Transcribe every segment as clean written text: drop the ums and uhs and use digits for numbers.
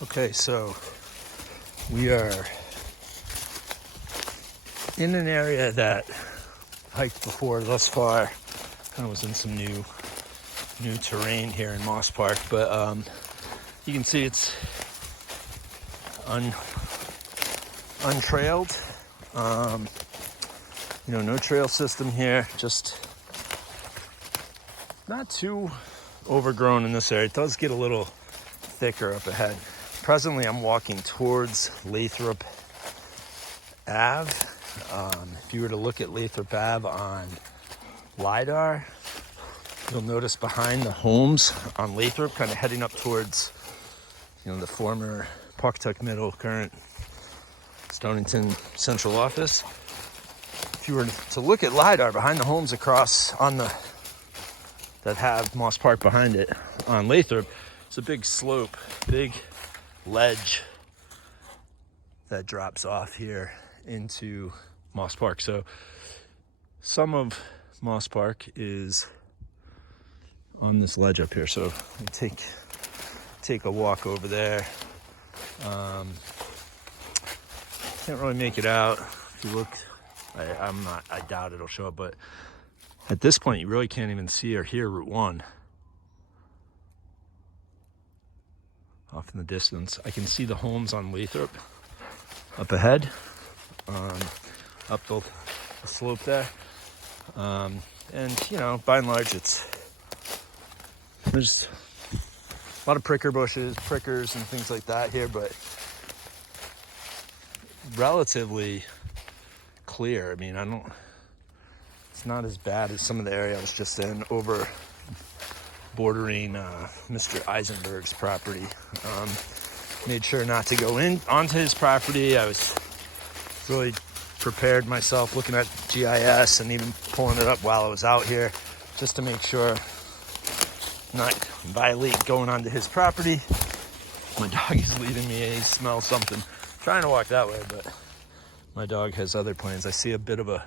Okay, so we are in an area that hiked before thus far. Kind of was in some new terrain here in Moss Park, but you can see it's untrailed. No trail system here. Just not too overgrown in this area. It does get a little thicker up ahead. Presently, I'm walking towards Lathrop Ave. If you were to look at Lathrop Ave on LiDAR, you'll notice behind the homes on Lathrop, kind of heading up towards, the former Pawcatuck Middle, current Stonington Central Office. If you were to look at LiDAR behind the homes across that have Moss Park behind it on Lathrop, it's a big slope, big ledge that drops off here into Moss Park. So some of Moss Park is on this ledge up here. So we take a walk over there. Can't really make it out. If you look, I doubt it'll show up, but at this point you really can't even see or hear Route 1 off in the distance. I can see the homes on Lathrop up ahead, up the slope there. And by and large, there's a lot of prickers and things like that here, but relatively clear. I mean, it's not as bad as some of the area I was just in over bordering Mr. Eisenberg's property. Made sure not to go in onto his property. I was really prepared myself, looking at GIS and even pulling it up while I was out here, just to make sure not violate going onto his property. My dog is leading me. He smells something. I'm trying to walk that way, but my dog has other plans. I see a bit of a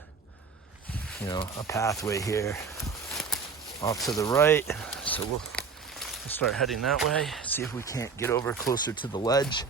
pathway here off to the right, so we'll start heading that way, see if we can't get over closer to the ledge.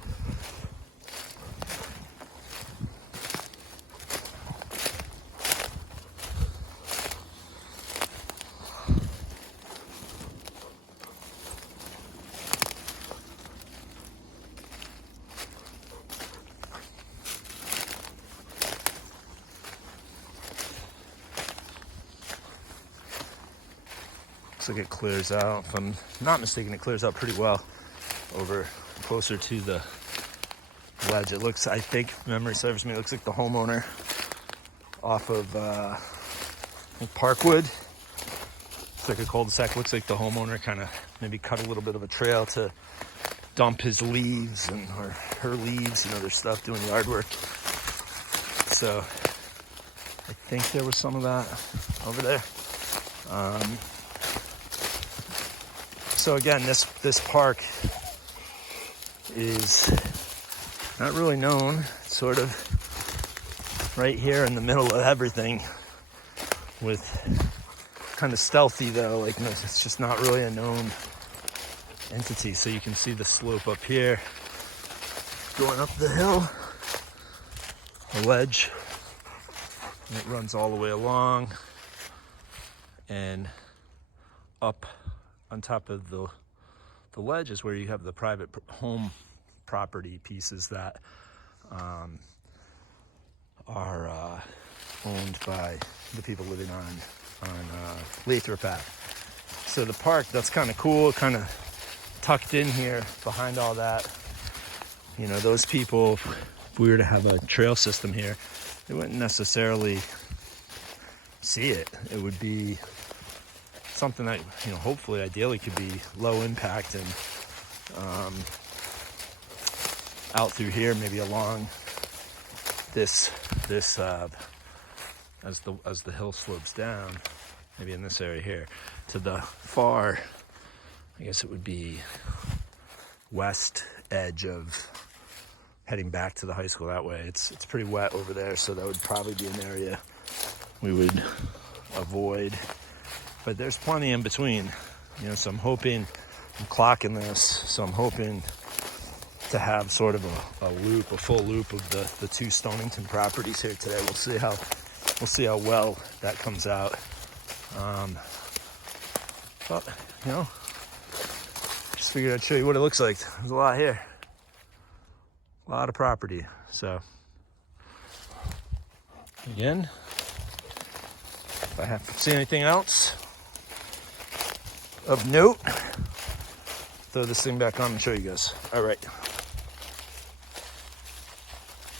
Looks like it clears out. If I'm not mistaken, it clears out pretty well over closer to the ledge. It looks, I think, memory serves me, it looks like the homeowner off of Parkwood. It's like a cul-de-sac. Looks like the homeowner kind of maybe cut a little bit of a trail to dump his leaves or her leaves, their stuff, doing yard work. So I think there was some of that over there. So again, this park is not really known. It's sort of right here in the middle of everything, with kind of stealthy though, like it's just not really a known entity. So you can see the slope up here, going up the hill, the ledge, and it runs all the way along and up. On top of the ledge is where you have the private home property pieces that are owned by the people living on Lathrop Ave. So the park, that's kind of cool, kind of tucked in here behind all that. Those people, if we were to have a trail system here, they wouldn't necessarily see it. It would be something that, hopefully, ideally could be low impact and out through here, maybe along this as the hill slopes down, maybe in this area here to the far, I guess it would be west edge of heading back to the high school that way. It's pretty wet over there, so that would probably be an area we would avoid. But there's plenty in between, so I'm hoping, I'm clocking this, so I'm hoping to have sort of a full loop of the two Stonington properties here today. We'll see how well that comes out. But you know, just figured I'd show you what it looks like. There's a lot here, a lot of property. So again, if I have to see anything else of note, throw this thing back on and show you guys. All right.